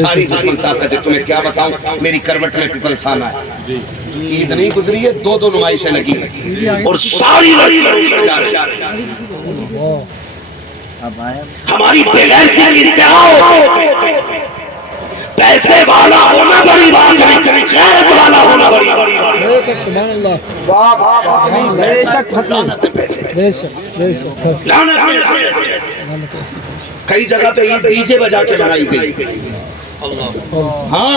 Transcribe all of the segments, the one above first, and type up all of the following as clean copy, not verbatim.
ساری دشمن طاقت ہے. تمہیں کیا بتاؤں, میری کروٹ میں پپلسانہ ہے, عید نہیں گزری ہے, 2 نمائشیں لگی ہیں اور ساری لڑکی جا رہی ہے. ہماری بغیرتی کی انتہا ہوتی ہے. پیسے والا ہونا بڑی بات ہے, غیرت والا ہونا بڑی بات ہے. بے شک سبحان اللہ. بے شک لعنت ہے پیسے, بے شک بے شک. کئی جگہ پہ یہ ڈی جے بجا کے منائی گئی. ہاں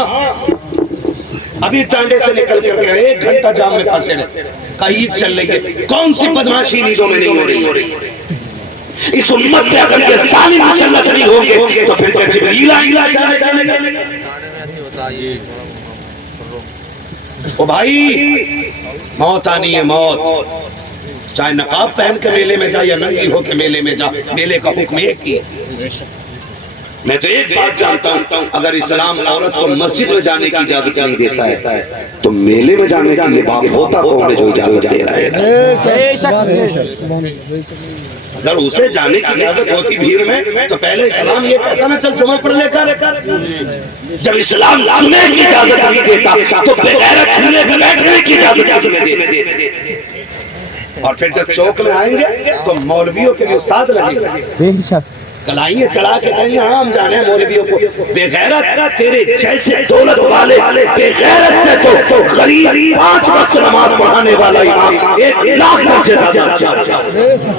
ابھی ٹانڈے سے نکل کر کے 1 گھنٹہ جام میں پھنسے رہے. کہیں عید چل رہی ہے, کون سی بدماشی نیدوں میں نہیں ہو رہی. اس امت پہ اگر یہ ظالم مسلط نہیں ہوں گے تو پھر کیا جبریل جانے جانے. او بھائی موت آنی ہے, موت. چاہے نقاب پہن کے میلے میں جا یا ننگی ہو کے میلے میں جا, میلے کا حکم ایک ہی ہے. میں تو ایک بات جانتا ہوں, اگر اسلام عورت کو مسجد میں جانے کی اجازت نہیں دیتا ہے تو میلے میں جانے کے لیے باپ ہوتا کون ہے جو اجازت دے رہا ہے. اگر اسے جانے کی اجازت ہوتی بھیڑ میں تو پہلے اسلام یہ کہتا نا چل جمعہ پڑھ لے کر. جب اسلام جمعے کی اجازت نہیں دیتا تو بغیرت چولہے پہ بیٹھنے کی اجازت کس نے دی. اور پھر جب چوک میں آئیں گے تو مولویوں کے بھی استاد لگیں گے, کلائیاں چڑھا کے کہیں ہاں ہم جانے ہیں مولویوں کو. بغیرت تیرے جیسے دولت والے بغیرت میں تو غریب 5 وقت نماز پڑھانے والا امام 1 لاکھ سے زیادہ اچھا.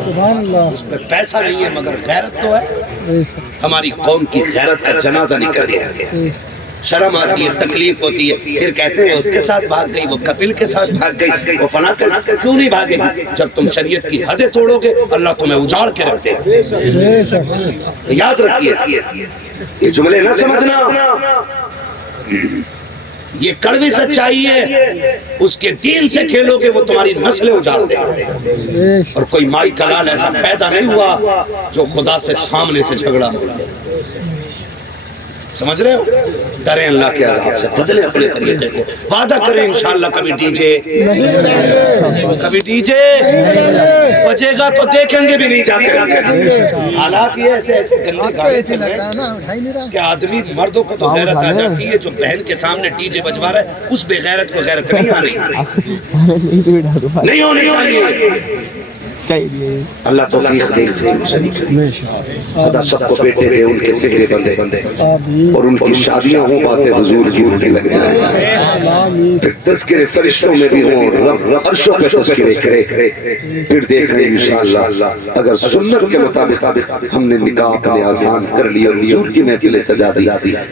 سبحان اللہ. اس میں پیسہ نہیں ہے مگر غیرت تو ہے. ہماری قوم کی غیرت کا جنازہ نکل گیا. شرم آتی ہے, تکلیف ہوتی ہے, پھر کہتے ہیں وہ اس کے ساتھ بھاگ گئی, وہ کپل کے ساتھ بھاگ گئی, وہ فلاں کر. کیوں نہیں بھاگے گی؟ جب تم شریعت کی حدیں توڑو گے اللہ تمہیں اجاڑ کے رکھتے ہیں. یاد رکھیے یہ جملے نہ سمجھنا, یہ کڑوی سچائی ہے. اس کے دین سے کھیلو گے وہ تمہاری نسلیں اجاڑ دے گا. اور کوئی مائی کلال ایسا پیدا نہیں ہوا جو خدا سے سامنے سے جھگڑا ہو. سمجھ رہے ہو؟ ڈریں اللہ کے عذاب سے, بدلیں اپنے طریقے کو. وعدہ کریں انشاءاللہ کبھی ڈی جے بچے گا تو دیکھیں گے بھی نہیں جا کے. حالات یہ ایسے گندے گانے چل رہے ہیں کہ آدمی مردوں کو تو غیرت آ جاتی ہے, جو بہن کے سامنے ڈی جے بجوا رہا ہے اس بے غیرت کو غیرت نہیں آ رہی, نہیں ہونی چاہیے. اللہ توفیق دے, خدا سب کو بیٹے دے, ان کے سگرے بندے اور ان کی شادیاں ہوں, باتیں حضور کی ان کی لگ جائیں, پھر تذکرے فرشتوں میں بھی ہوں, رب عرشوں پہ تذکرے کرے. پھر دیکھیں انشاءاللہ اگر سنت کے مطابق ہم نے نکاح اپنے آسان کر لیا اور حضور کی محفلیں سجا دی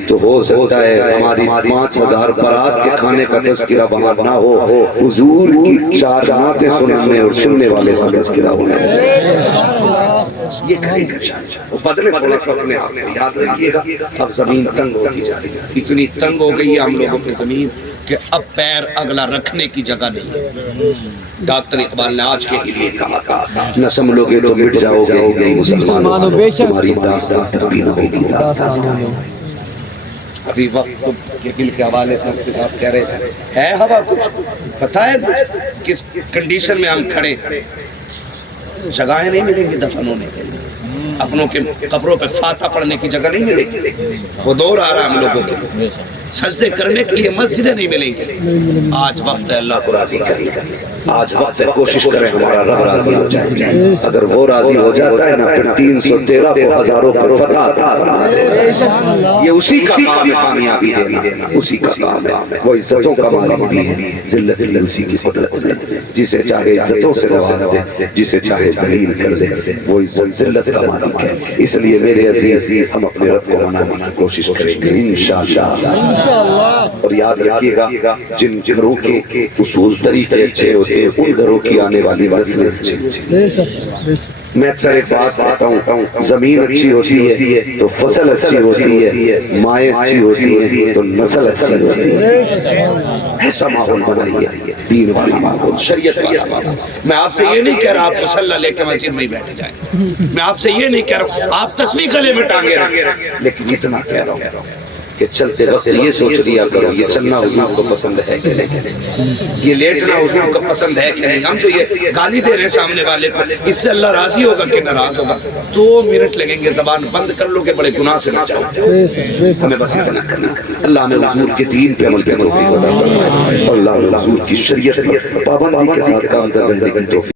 تو ہو سکتا ہے ہماری 5000 بارات کے کھانے کا تذکرہ وہاں نہ ہو, حضور کی 4 نعتیں سننے اور سننے والے کا تذکرہ. یہ کریں گے وہ بدلے تھوڑا سا اپنے آپ کو. یاد رکھیے گا اب زمین تنگ ہوتی جا رہی ہے, اتنی تنگ ہو گئی ہے ہم لوگوں پہ زمین کہ اب پیر اگلا رکھنے کی جگہ نہیں ہے. ڈاکٹر اقبال نے آج کے لیے کہا تھا, نہ سنبھلو گے تو مٹ جاؤ گے مسلمانوں, تمہاری داستان ترقی نہ ہوگی داستان. ابھی وقت کے دل کے حوالے سے مفتی صاحب کہہ رہے تھے ہے ہوا کچھ پتہ ہے کس کنڈیشن میں ہم کھڑے. جگہیں نہیں ملیں گی دفن ہونے کے لیے, اپنوں کے قبروں پہ فاتحہ پڑھنے کی جگہ نہیں ملے گی. وہ دور آ رہا ہم لوگوں کے, سجدے کرنے کے لیے مسجدیں نہیں ملیں گی. آج وقت ہے اللہ کو راضی کرنے کا, آج وقت ہے کوشش کریں ہمارا رب راضی ہو جائے. اگر وہ راضی ہو جاتا ہے نا پھر 313 کو ہزاروں پر فتح عطا فرما دے. یہ اسی کا کام ہے کامیابی دینا, اسی کا کام ہے. وہ عزتوں کا مالک بھی ہے, ذلت بھی اسی کی قدرت میں. جسے چاہے عزتوں سے نواز دے, جسے چاہے ذلیل کر دے, وہ عزت ذلت کا مالک ہے. اس لیے میرے عزیز ہم اپنے رب کو منانے کی کوشش کریں گے انشاءاللہ. اور یاد رکھیے گا جن گھروں کے اصول طریقے اچھے ہوتے ہیں ان گھروں کی آنے والی نسلیں اچھی. میں اکثر ایک بات کہتا ہوں, زمین اچھی ہوتی ہے تو فصل اچھی ہوتی ہے, مائیں اچھی ہوتی ہیں تو نسل اچھی ہوتی ہے. ایسا ماحول بنائیے, دین والا ماحول, شریعت والا ماحول. میں آپ سے یہ نہیں کہہ رہا آپ مصلی لے کے مسجد میں ہی بیٹھ جائیں, میں آپ سے یہ نہیں کہہ رہا آپ تسبیح گلے میں ٹانگے رکھیں, لیکن اتنا کہہ رہا ہوں کہ چلتے وقت یہ سوچ لیا کرو یہ چلنا حضور کو پسند ہے کہ نہیں، یہ لیٹنا حضور کو پسند ہے کہ نہیں. ہم جو یہ گالی دے رہے ہیں سامنے والے کو، اس سے اللہ راضی ہوگا کہ ناراض ہوگا؟ 2 منٹ لگیں گے، زبان بند کر لو کہ بڑے گناہ سے بچاؤ. ہمیں بس اتنا کرنا. اللہ ہمیں حضور کے دین پہ عمل کی توفیق عطا فرمائے، اور اللہ ہمیں حضور کی شریعت پر پابندی کے ساتھ کام کرنے کی توفیق